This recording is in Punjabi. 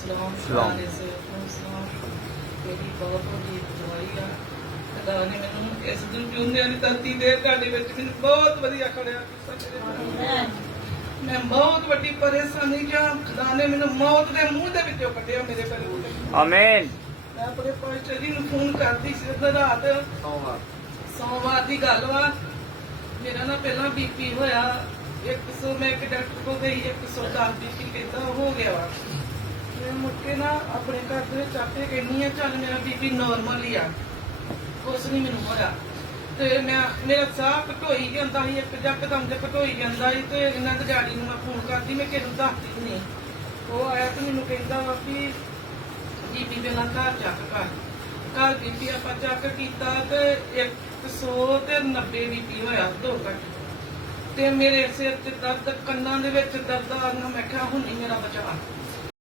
ਸਲਾਮ ਸਲਾਮ। ਮੇਰੀ ਬਹੁਤ ਵੱਡੀ ਦਵਾਈ ਆ। ਖੁਦਾ ਨੇ ਮੈਨੂੰ ਇਸ ਦਿਨ ਜਿਉਂਦਿਆਂ ਦੀ ਧਰਤੀ ਦੇ ਤੁਹਾਡੇ ਵਿੱਚ ਮੈਨੂੰ ਬਹੁਤ ਵਧੀਆ ਖੜਿਆ। ਮੈਂ ਬਹੁਤ ਵੱਡੀ ਪਰੇਸ਼ਾਨੀ ਜਾਂ ਖੁਦਾ ਨੇ ਮੈਨੂੰ ਮੌਤ ਦੇ ਮੂੰਹ ਦੇ ਵਿੱਚੋਂ ਕੱਢਿਆ ਮੇਰੇ ਕੋਲ ਆਮੀਨ ਮੈਂ ਆਪਣੇ ਪਾਸਟਰ ਜੀ ਨੂੰ ਫੋਨ ਕਰਦੀ ਸੀ ਅੱਧੀ ਰਾਤ। ਸੋਮਵਾਰ। ਦੀ ਗੱਲ ਵਾ। ਮੇਰਾ ਨਾ ਪਹਿਲਾਂ ਬੀਪੀ ਹੋਇਆ। 100 ਮੈਂ ਇੱਕ ਡਾਕਟਰ ਕੋਲ ਗਈ 110 ਬੀਪੀ ਕਹਿੰਦਾ ਹੋ ਗਿਆ ਵਾ। ਮੈਂ ਮੁੜ ਕੇ ਨਾ ਆਪਣੇ ਘਰ ਦੇ ਵਿੱਚ ਆਪੇ ਕਹਿੰਦੀ ਆ, ਚੱਲ ਮੇਰਾ ਬੀਪੀ ਨਾਰਮਲ ਹੀ ਆ। ਕੁਛ ਨਹੀਂ ਮੈਨੂੰ ਹੋਇਆ ਤੇ ਮੈਂ ਮੇਰਾ ਸਾਹ ਘਟੋਈ ਜਾਂਦਾ ਸੀ, ਇੱਕ ਜੱਕਦਮ ਤੇ ਘਟੋਈ ਜਾਂਦਾ ਸੀ ਤੇ ਇਹਨਾਂ ਦੀ ਡੈਡੀ ਨੂੰ ਮੈਂ ਫੋਨ ਕਰਦੀ, ਮੈਂ ਕਿਸੇ ਦੱਸਦੀ ਨਹੀਂ। ਉਹ ਆਇਆ ਤੇ ਮੈਨੂੰ ਕਹਿੰਦਾ ਵਾ ਕਿ ਬੀਬੀ ਪਹਿਲਾਂ ਘਰ ਚੈੱਕ ਕਰ। ਘਰ ਬੀਬੀ ਆਪਾਂ ਚੈੱਕ ਕੀਤਾ ਤੇ 100 ਤੇ 90 ਬੀਬੀ ਹੋਇਆ ਦੋ ਘੱਟ ਤੇ। ਮੇਰੇ ਸਿਰ ਤੇ ਦਰਦ, ਕੰਨਾਂ ਦੇ ਵਿੱਚ ਦਰਦ ਆ ਨਾ ਮੈਂ ਕਿਹਾ ਹੁਣ ਨਹੀਂ ਮੇਰਾ ਬਚਾ